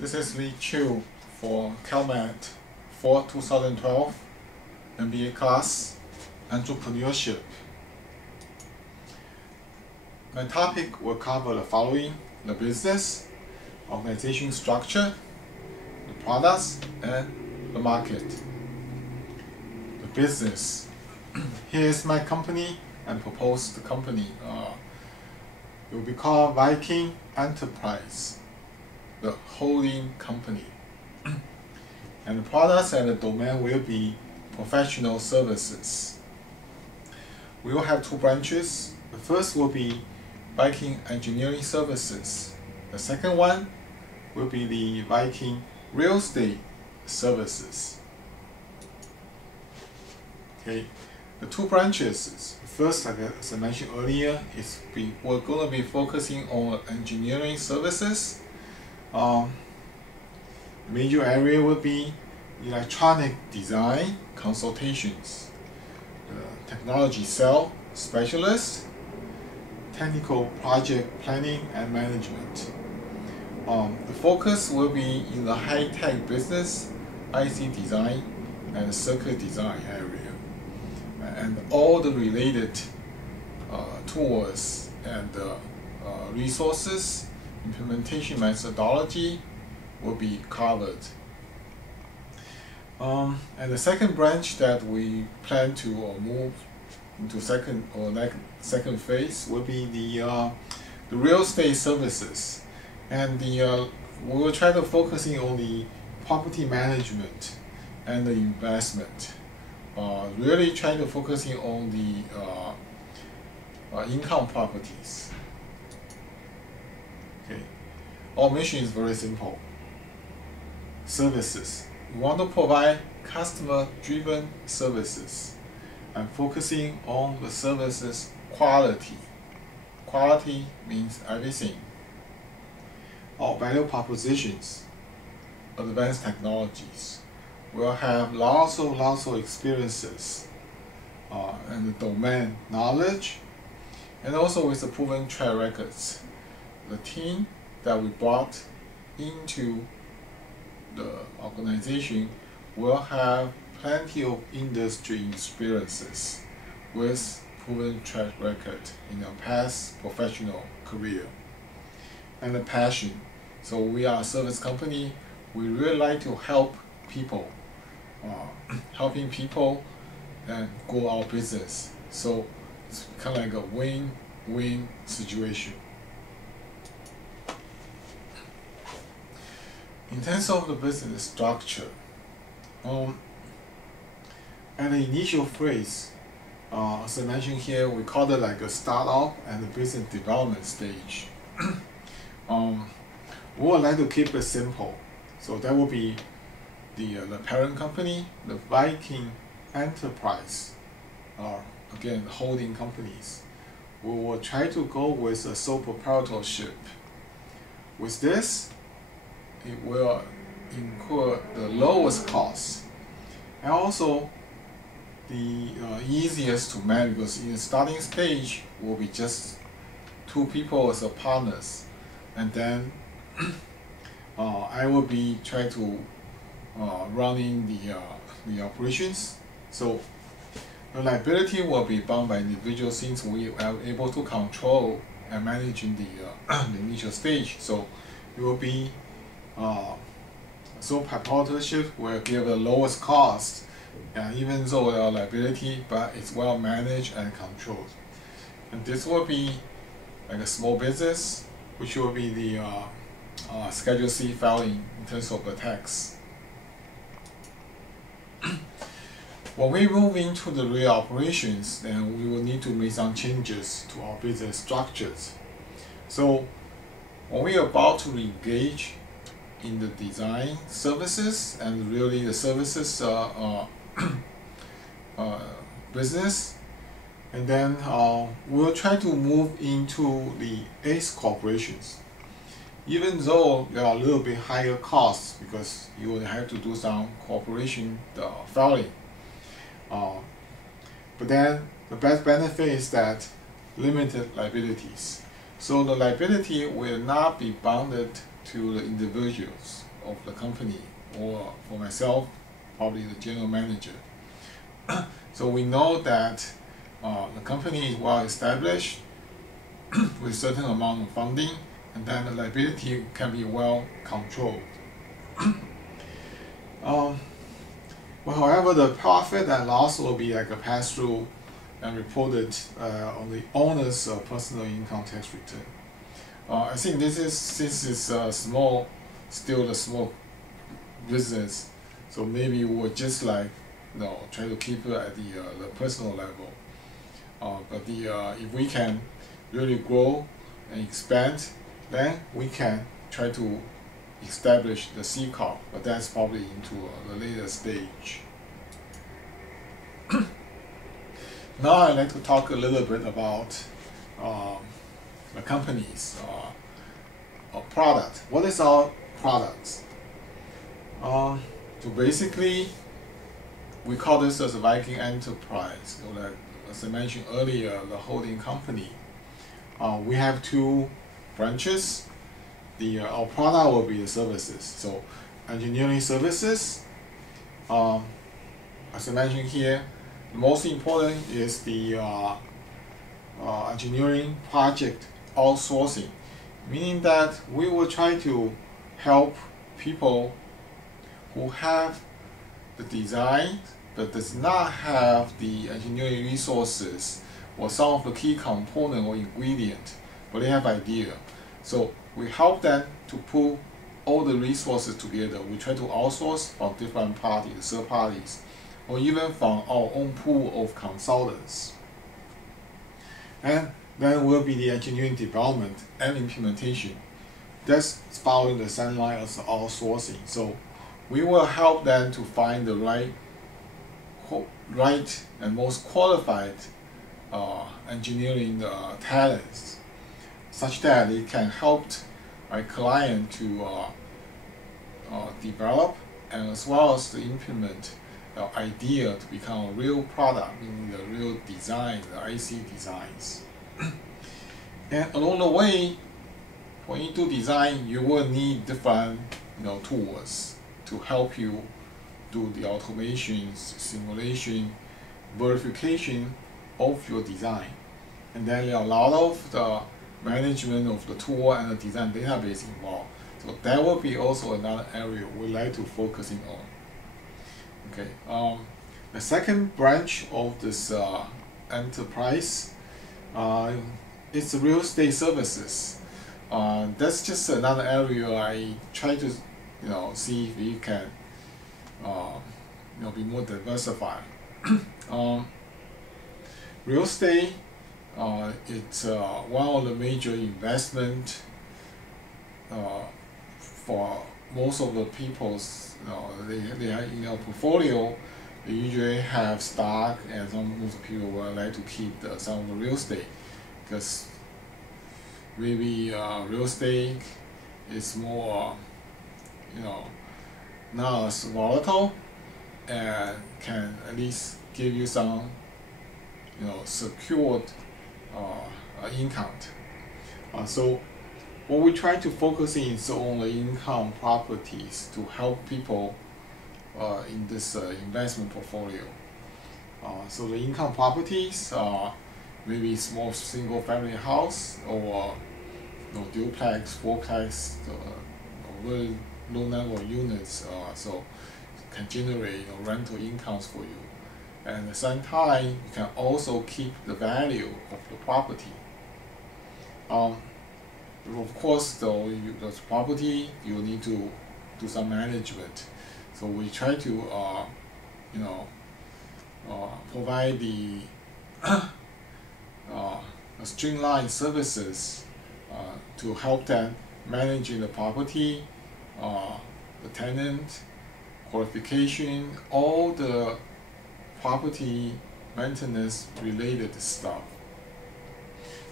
This is LeeChu for CALMAT for 2012 MBA class, Entrepreneurship. My topic will cover the following: the business, organization structure, the products, and the market. The business. Here is my company and proposed company. It will be called Viking Enterprise, the holding company. And the products and the domain will be professional services. We will have two branches. The first will be Viking Engineering Services. The second one will be the Viking Real Estate Services. Okay, the two branches. First, as I mentioned earlier, we're going to be focusing on engineering services. Major area will be electronic design consultations, technology cell specialist, technical project planning and management. The focus will be in the high-tech business, IC design, and circuit design area, and all the related tools and resources, implementation methodology will be covered. And the second branch that we plan to move into second phase will be the real estate services, and we will try to focusing on the property management and the investment. Really trying to focusing on the income properties. Okay, our mission is very simple. Services. We want to provide customer-driven services and focusing on the services quality. Quality means everything. Our value propositions, advanced technologies. We'll have lots of experiences and the domain knowledge, and also with the proven track records. The team that we brought into the organization will have plenty of industry experiences with proven track record in their past professional career, and the passion. So we are a service company. We really like to help people, helping people and grow our business. So it's kind of like a win-win situation. In terms of the business structure, at the initial phase, as I mentioned here, we call it like a startup and the business development stage. We would like to keep it simple, so that will be the parent company, the Viking Enterprise, again holding companies. We will try to go with a sole proprietorship. With this, it will incur the lowest cost and also the easiest to manage, because in the starting stage will be just two people as partners, and then I will be trying to running the operations. So the liability will be bound by individual, since we are able to control and manage in the initial stage. So it will be sole proprietorship will give the lowest cost, even though there are liability, but it's well managed and controlled. And this will be like a small business, which will be the Schedule C filing in terms of the tax. When we move into the real operations, then we will need to make some changes to our business structures. So when we are about to engage in the design services and really the services business, and then we'll try to move into the ACE corporations. Even though there are a little bit higher costs, because you will have to do some corporation filing, but then the best benefit is that limited liabilities. So the liability will not be bounded to the individuals of the company, or for myself, probably the general manager. So we know that the company is well established with a certain amount of funding, and then the liability can be well controlled. Well, however, the profit and loss will be like a pass-through and reported on the owner's personal income tax return. I think since it's still a small business, so maybe we'll just like try to keep it at the personal level. But if we can really grow and expand, then we can try to establish the C Corp, but that's probably into the later stage. Now I'd like to talk a little bit about the company's product. What is our products? So basically, we call this as a Viking enterprise. So like, as I mentioned earlier, the holding company. We have two branches. Our product will be the services. So engineering services. As I mentioned here, the most important is the engineering project outsourcing, meaning that we will try to help people who have the design but does not have the engineering resources or some of the key component or ingredient, but they have idea. So we help them to pull all the resources together. We try to outsource from different parties, third parties, or even from our own pool of consultants. And then will be the engineering development and implementation. That's following the same line as outsourcing. So we will help them to find the right and most qualified engineering talents, such that it can help our client to develop and as well as to implement the idea to become a real product, meaning the real design, the IC designs. And along the way, when you do design, you will need different tools to help you do the automation, simulation, verification of your design. And then there are a lot of the management of the tool and the design database involved. So that will be also another area we'd like to focusing on. Okay. The second branch of this enterprise is the real estate services. That's just another area I try to see if we can be more diversified. Real estate, it's one of the major investment for most of the people's. They have in their portfolio. They usually have stock, and most people would like to keep some of the real estate because maybe real estate is more, not as volatile and can at least give you some, secured income. So what we try to focus in is on the income properties to help people in this investment portfolio. So the income properties are maybe small single family house or duplex, fourplex, very low number of units, so can generate rental incomes for you. And at the same time, you can also keep the value of the property. Of course, though, the property you need to do some management. So we try to, provide the streamlined services to help them managing the property, the tenant, qualification, all the property maintenance related stuff.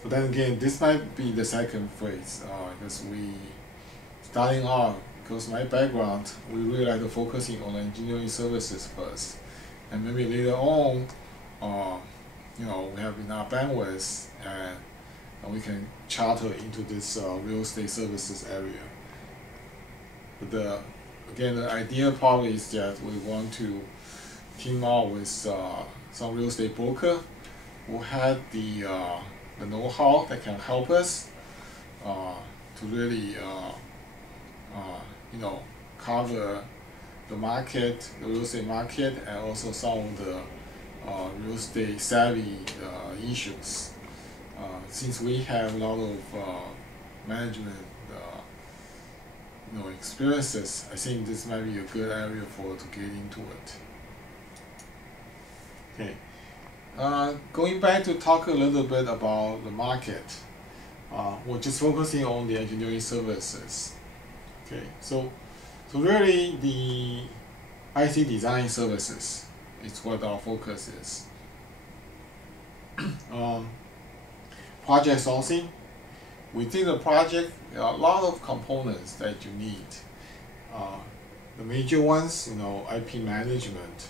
But then again, this might be the second phase because we starting out, because my background, we really like to focusing on engineering services first, and maybe later on, we have enough bandwidth and and we can charter into this real estate services area. But again, the idea probably is that we want to team up with some real estate broker who had the know-how that can help us to really cover the market, the real estate market, and also some of the real estate savvy issues. Since we have a lot of management experiences, I think this might be a good area to get into it. Okay. Going back to talk a little bit about the market, we're just focusing on the engineering services. Okay, so really the IC design services is what our focus is. Project sourcing. Within the project, there are a lot of components that you need. The major ones, IP management,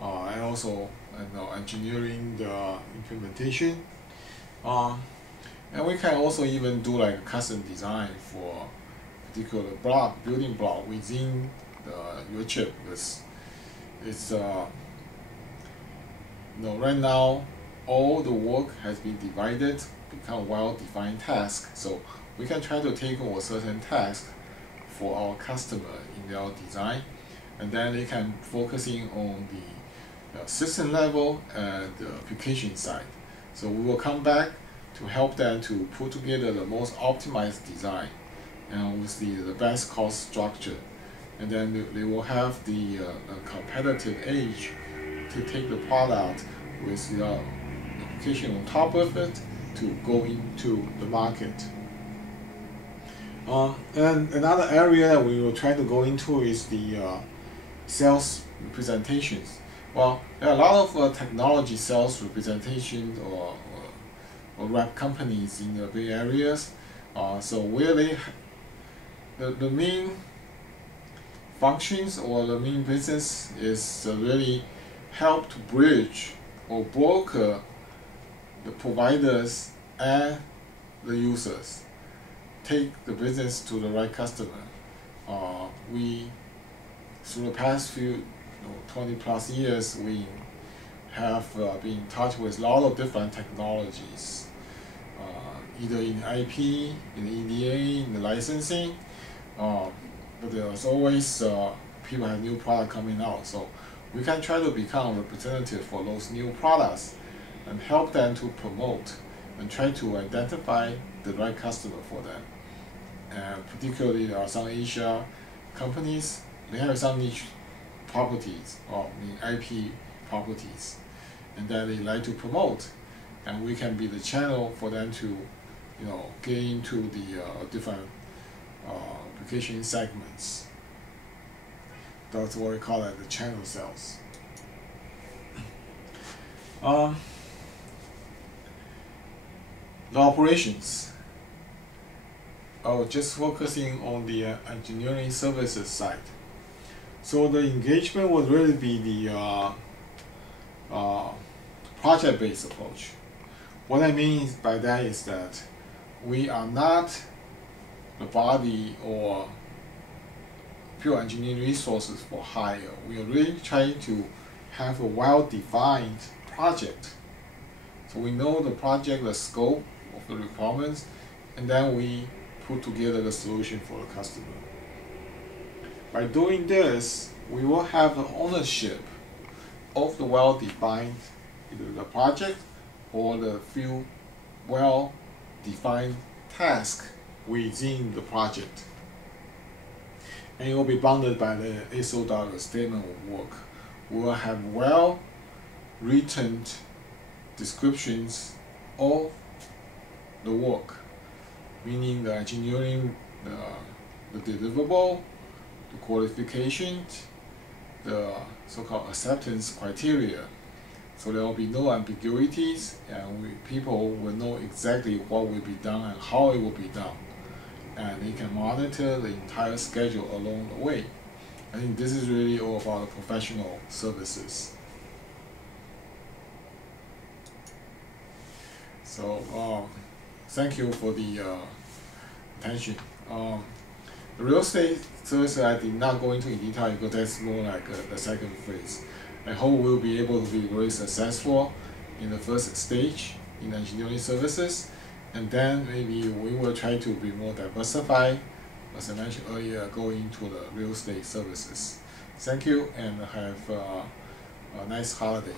and also engineering the implementation. And we can also even do like a custom design for particular building block within your chip. It's right now all the work has been divided, become well-defined tasks. So we can try to take on a certain task for our customer in their design, and then they can focusing on the system level and the application side. So we will come back to help them to put together the most optimized design and with the best cost structure, and then they will have the competitive edge to take the product with the application on top of it to go into the market. And another area that we will try to go into is the sales representations. Well, there are a lot of technology sales representations or rep companies in the Bay Areas. So where the main functions or the main business is really help to bridge or broker the providers and the users, take the business to the right customer. We, through the past few 20 plus years, we have been in touch with a lot of different technologies, either in IP, in EDA, in the licensing, but there's always people have new product coming out, so we can try to become a representative for those new products and help them to promote and try to identify the right customer for them. And particularly there are some Asia companies, they have some niche properties or IP properties, and that they like to promote, and we can be the channel for them to get into the different application segments. That's what we call it, the channel sales. The operations. Just focusing on the engineering services side. So the engagement would really be the project-based approach. What I mean by that is that we are not the body or pure engineering resources for hire. We are really trying to have a well-defined project. So we know the project, the scope of the requirements, and then we put together the solution for the customer. By doing this, we will have the ownership of the well-defined either the project or the few well-defined tasks within the project. And it will be bounded by the SOW, statement of work. We will have well-written descriptions of the work, meaning the engineering, the deliverable, the qualifications, the so-called acceptance criteria. So there will be no ambiguities, and people will know exactly what will be done and how it will be done. And they can monitor the entire schedule along the way. I think this is really all about the professional services. So thank you for the attention. The real estate service I did not go into in detail because that's more like the second phase. I hope we'll be able to be very successful in the first stage in engineering services, and then maybe we will try to be more diversified, as I mentioned earlier, go into the real estate services. Thank you and have a nice holiday.